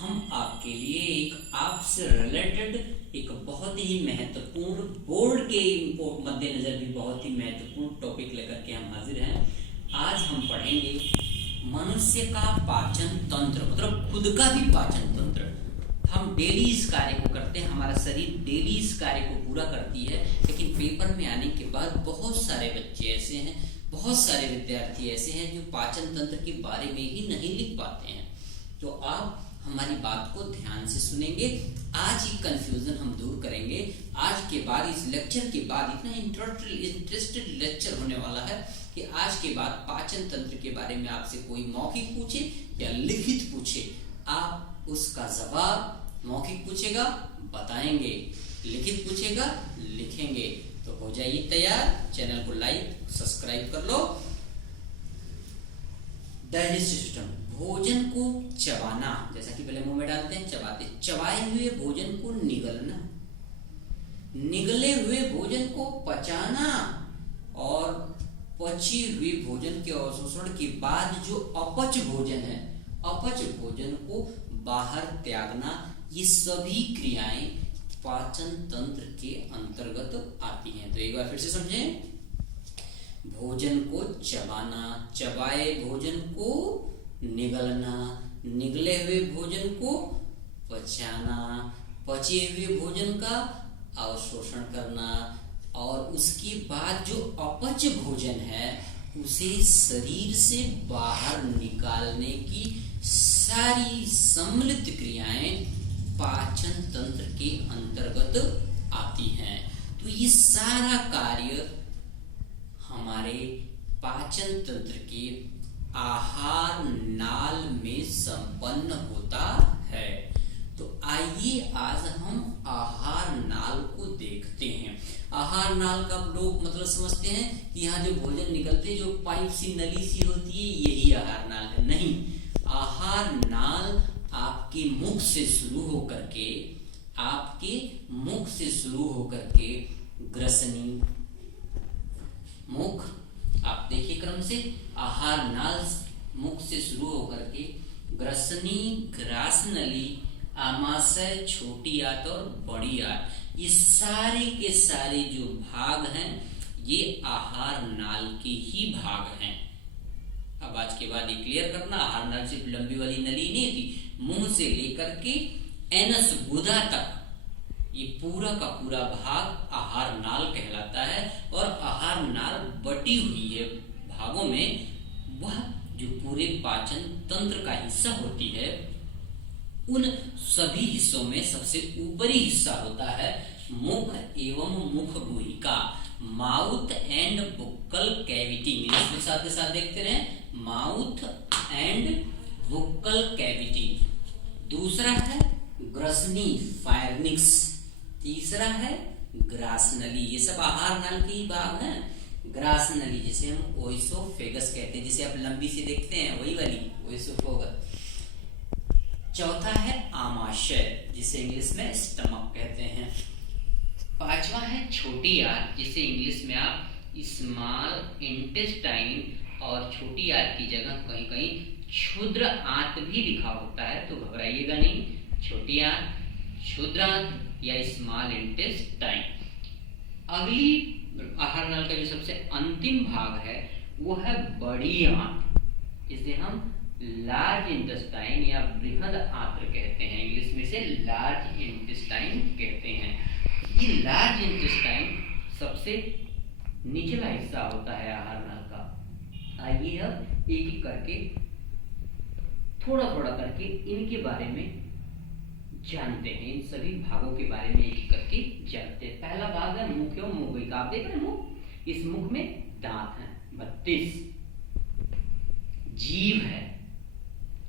हम आपके लिए एक आपसे रिलेटेड एक बहुत ही महत्वपूर्ण बोर्ड के मद्देनजर भी बहुत ही महत्वपूर्ण टॉपिक लेकर के हम हाजिर हैं। आज हम पढ़ेंगे मनुष्य का पाचन तंत्र, मतलब खुद का भी पाचन तंत्र। हम डेली इस कार्य को करते हैं, हमारा शरीर डेली इस कार्य को पूरा करती है, लेकिन पेपर में आने के बाद बहुत सारे बच्चे ऐसे हैं, बहुत सारे विद्यार्थी ऐसे हैं जो पाचन तंत्र के बारे में ही नहीं लिख पाते हैं। तो आप हमारी बात को ध्यान से सुनेंगे। आज ये कंफ्यूजन हम दूर करेंगे। आज के बाद, इस लेक्चर के बाद, इतना इंटरेस्टेड लेक्चर होने वाला है कि आज के बाद पाचन तंत्र के बारे में आपसे कोई मौखिक पूछे या लिखित पूछे, आप उसका जवाब मौखिक पूछेगा बताएंगे, लिखित पूछेगा लिखेंगे। तो हो जाइए तैयार। चैनल को लाइक सब्सक्राइब कर लो। डाइजेस्टिव सिस्टम, भोजन को चबाना, जैसा कि पहले मुंह में डालते हैं चबाते, चबाए हुए भोजन को निगलना, निगले हुए भोजन को पचाना और पची हुई भोजन के अवशोषण के बाद जो अपच भोजन है, अपच भोजन को बाहर त्यागना, ये सभी क्रियाएं पाचन तंत्र के अंतर्गत आती हैं। तो एक बार फिर से समझें। भोजन को चबाना, चबाए भोजन को निगलना, निगले हुए भोजन को पचाना, पचे हुए भोजन का अवशोषण करना और उसके बाद जो अपच भोजन है उसे शरीर से बाहर निकालने की सारी सम्मिलित क्रियाएं पाचन तंत्र के अंतर्गत आती हैं। तो ये सारा कार्य हमारे पाचन तंत्र के आहार नाल में संपन्न होता है। तो आइए आज हम आहार नाल को देखते हैं। आहार नाल का लोग मतलब समझते हैं कि यहाँ जो भोजन निकलते, जो पाइप सी नली सी होती है, यही आहार नाल है। नहीं, आहार नाल आपके मुख से शुरू होकर के, आपके मुख से शुरू होकर के ग्रसनी, मुख, आप देखिए क्रम से, आहार नाल मुख से शुरू होकर के ग्रसनी, ग्रास नली, आमाशय, छोटी आंत और बड़ी आंत, ये सारे के सारे जो भाग हैं ये आहार नाल के ही भाग हैं। अब आज के बाद ये क्लियर करना, आहार नाल सिर्फ लंबी वाली नली नहीं थी, मुंह से लेकर के एनस गुदा तक ये पूरा का पूरा भाग आहार नाल कहलाता है। और आहार नाल बटी हुई है भागों में, वह जो पूरे पाचन तंत्र का हिस्सा होती है, उन सभी हिस्सों में सबसे ऊपरी हिस्सा होता है मुख एवं मुख गुहिका, mouth and buccal cavity. English में साथ के साथ देखते रहे, माउथ एंड बुक्कल कैविटी। दूसरा है ग्रसनी, फायरनिक्स। तीसरा है ग्रास नली। ये सब आहार नाल के ही भाग हैं। ग्रास नली जिसे हम ओइसोफेगस कहते हैं, जिसे आप लंबी सी देखते हैं, वही वाली ओइसोफेगस। चौथा है आमाशय, जिसे इंग्लिश में स्टमक कहते हैं। पांचवा है छोटी आंत, जिसे इंग्लिश में आप स्मॉल इंटेस्टाइन और छोटी आंत की जगह कहीं कहीं क्षुद्र आंत भी लिखा होता है, तो घबराइएगा नहीं। छोटी आंत, क्षुद्र आंत या स्मॉल इंटेस्टाइन। अगली आहार नाल का जो सबसे अंतिम भाग है वो है बड़ी आंत, जिसे हम लार्ज इंटेस्टाइन या बृहद आंत्र कहते हैं। इंग्लिश में से लार्ज इंटेस्टाइन कहते हैं। ये लार्ज इंटेस्टाइन सबसे निचला हिस्सा होता है आहार नाल का। आइए अब एक एक करके, थोड़ा थोड़ा करके इनके बारे में जानते हैं, इन सभी भागों के बारे में एक एक करके जानते हैं। पहला भाग है मुख एवं मुख। आप देख रहे हैं मुख, इस मुख में दांत हैं 32, जीभ है,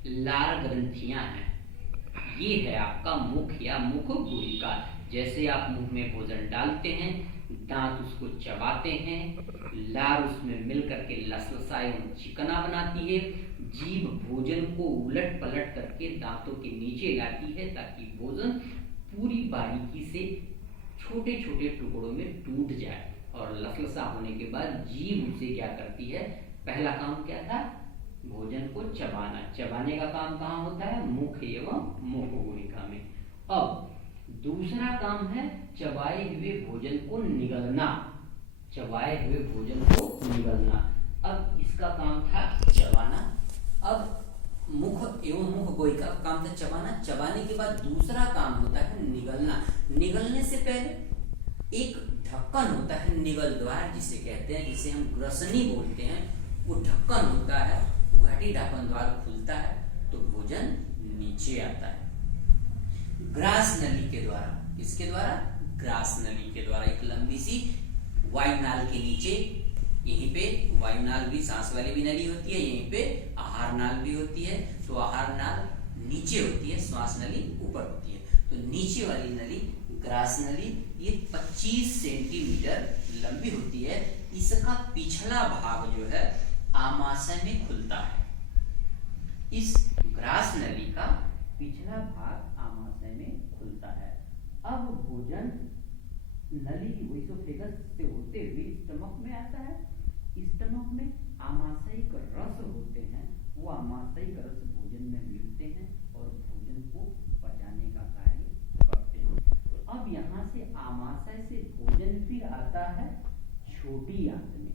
लार ग्रंथियां हैं, ये है आपका मुख या मुख गुहिका। जैसे आप मुंह में भोजन डालते हैं, दांत उसको चबाते हैं, लार उसमें मिलकर के लसलसा एवं चिकना बनाती है, जीभ भोजन को उलट पलट करके दांतों के नीचे लाती है ताकि भोजन पूरी बारीकी से छोटे छोटे टुकड़ों में टूट जाए। और लसलसा होने के बाद जीभ उसे क्या करती है, पहला काम क्या था, भोजन को चबाना, चबाने का काम कहाँ होता है? मुख एवं मुखगुहिका में। अब दूसरा काम है चबाए हुए भोजन को निगलना, चबाए हुए भोजन को निगलना। अब इसका काम था चबाना, अब मुख एवं मुखगुहिका का काम था चबाना, चबाने के बाद दूसरा काम होता है निगलना। निगलने से पहले एक ढक्कन होता है, निगल द्वार जिसे कहते हैं, जिसे हम ग्रसनी बोलते हैं, वो ढक्कन होता है, घाटी ढक्कन द्वार खुलता है तो भोजन नीचे आता है ग्रास नली के द्वारा। किसके द्वारा? ग्रास नली के द्वारा। एक लंबी सी वायुनाल के नीचे, यहीं पे वायुनाल भी, सांस वाली भी नली होती है, यहीं पे आहार नाल भी होती है। तो आहार नाल नीचे होती है, श्वास नली ऊपर होती है। तो नीचे वाली नली ग्रास नली ये 25 सेंटीमीटर लंबी होती है। इसका पिछला भाग जो है आमाशय में खुलता है। इस ग्रास नली का पिछला भाग आमाशय में खुलता है। अब भोजन नली ओइसोफेगस से होते हुए स्टमक में आता है। स्टमक में आमाशयिक रस होते हैं, वो आमाशयिक रस भोजन में मिलते हैं और भोजन को पचाने का कार्य करते हैं। अब यहाँ से आमाशय से भोजन फिर आता है छोटी आंत में।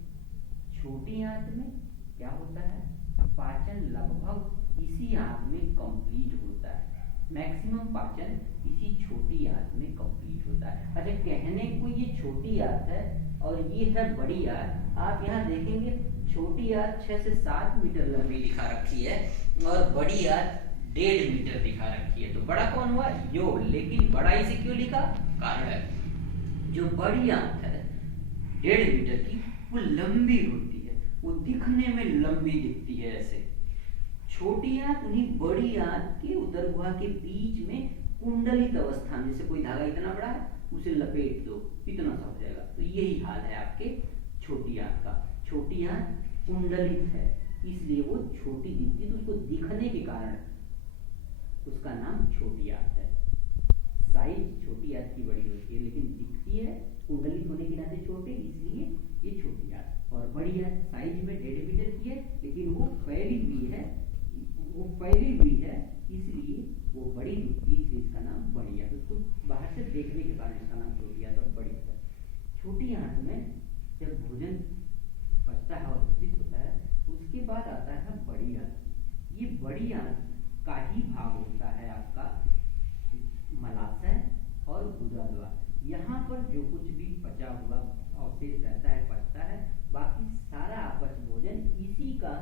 छोटी आंत में क्या होता है? पाचन लगभग इसी आंत में कंप्लीट होता है। मैक्सिमम पाचन इसी छोटी आंत में कंप्लीट होता है। अच्छा, कहने को ये छोटी आंत है और ये है बड़ी आंत। आप यहाँ देखेंगे छोटी आंत 6 से 7 मीटर लंबी दिखा रखी है और बड़ी आंत 1.5 मीटर दिखा रखी है। तो बड़ा कौन हुआ? यो। लेकिन बड़ा इसे क्यों लिखा? कारण है, जो बड़ी आंत है 1.5 मीटर की, वो लंबी होती है, वो दिखने में लंबी दिखती है ऐसे। छोटी आंत उन्हीं बड़ी आंत के उदर गुहा के बीच में कुंडलित अवस्था में, जैसे कोई धागा इतना बड़ा है उसे लपेट दो, इतना सा हो जाएगा। तो यही हाल है आपके छोटी आंत का। छोटी आंत कुंडलित है, इसलिए वो छोटी दिखती है। तो उसको दिखने के कारण उसका नाम छोटी आंत है। साइज छोटी आंत की बड़ी होती है, लेकिन दिखती है कुंडलित होने के नाते छोटे, इसलिए ये छोटी आंत। और बड़ी आंत साइज में 1.5 मीटर की है, लेकिन वो फैली हुई है, इसलिए वो बड़ी दिखती है, इसलिए इसका नाम बड़ी आंत। उसको बाहर से देखने के कारण इसका नाम छोटी आंत और बड़ी आंत। छोटी आंत में जब भोजन पचता है और अपचित होता है, उसके बाद आता है बड़ी आंत। ये बड़ी आंत का ही भाग होता है आपका मलाशय और गुदा द्वार। यहाँ पर जो कुछ भी पचा हुआ अवशेष रहता है, पचता है। बाकी सारा अपच भोजन इसी का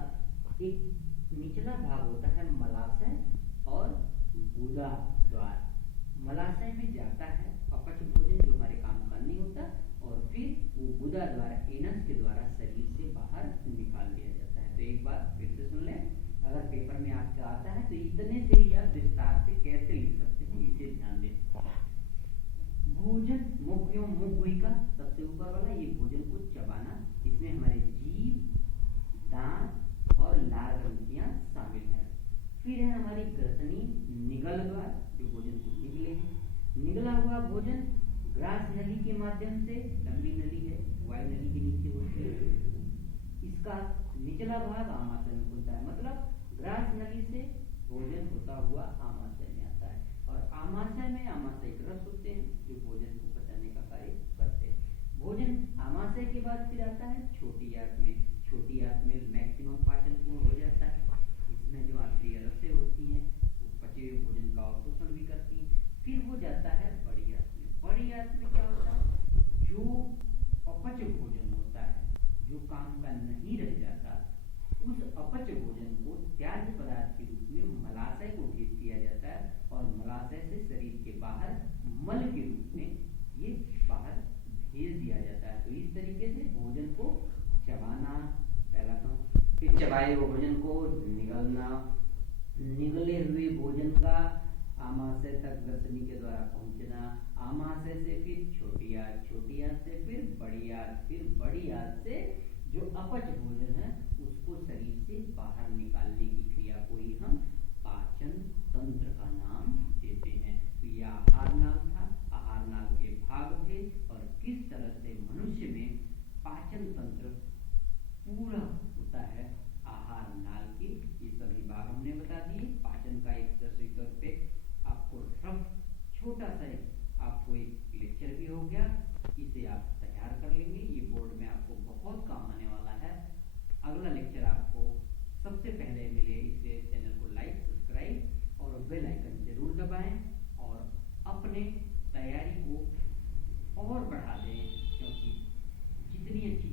एक निचला भाग होता है मलाशय और गुदा द्वार। मलाशय में जाता है अपच भोजन जो हमारे काम का नहीं होता, और फिर वो गुदा द्वारा, एनस के द्वारा शरीर से बाहर निकाल दिया जाता है। तो एक बार फिर से सुन लें, अगर पेपर में आपका आता है तो इतने से ही आप विस्तार से कैसे लिख सकते हैं इसे ध्यान दें। भोजन मुख एवं मुखगुहिका सबसे ऊपर वाला, ये भोजन को चबाना, इसमें हमारे जीभ, दांत और लार ग्रंथियां शामिल हैं। फिर है हमारी ग्रसनी निगल द्वार, जो भोजन को निगलेगी। निगला हुआ भोजन ग्रास नली के माध्यम से, लंबी नली है, वायु नली के नीचे होती है, इसका निचला भाग आमाशय में खुलता है। मतलब ग्रास नली से भोजन होता हुआ आमाशय में आता है, और आमाशय में आमाशयिक रस होते हैं जो भोजन को पचाने का कार्य करते हैं। भोजन आमाशय के बाद फिर आता है छोटी आंत में। छोटी आंत में मैक्सिमम पाचन पूर्ण हो जाता है। इसमें जो आंतरिक रसें होती हैं वो पचे हुए भोजन का अवशोषण भी करती हैं। फिर वो जाता है बड़ी आंत में। बड़ी आंत में क्या होता है? जो अपच भोजन होता है, जो काम का नहीं रह जाता, उस अपच भोजन को त्याज्य पदार्थ के रूप में मलाशय को भेज दिया जाता है, और मलाशय से शरीर के बाहर मल के रूप में ये बाहर भेज दिया जाता है। तो इस तरीके से भोजन को चबाना पहला काम, फिर चबाए हुए भोजन को निगलना, निगले हुए भोजन का आमाशय तक ग्रसनी के द्वारा पहुंचना, आमाशय से फिर छोटी आंत, छोटी आंत से फिर बड़ी आंत, फिर बड़ी आंत से जो अपच भोजन है उसको शरीर से बाहर निकालने की क्रिया को ही हम पाचन तंत्र का नाम देते हैं। तो यह आहार नाल था, आहार नाल के भाग थे, और किस तरह से मनुष्य में पाचन तंत्र पूरा होता है आहार नाल के जरूर दबाएं और अपने तैयारी को और बढ़ा दें, क्योंकि जितनी अच्छी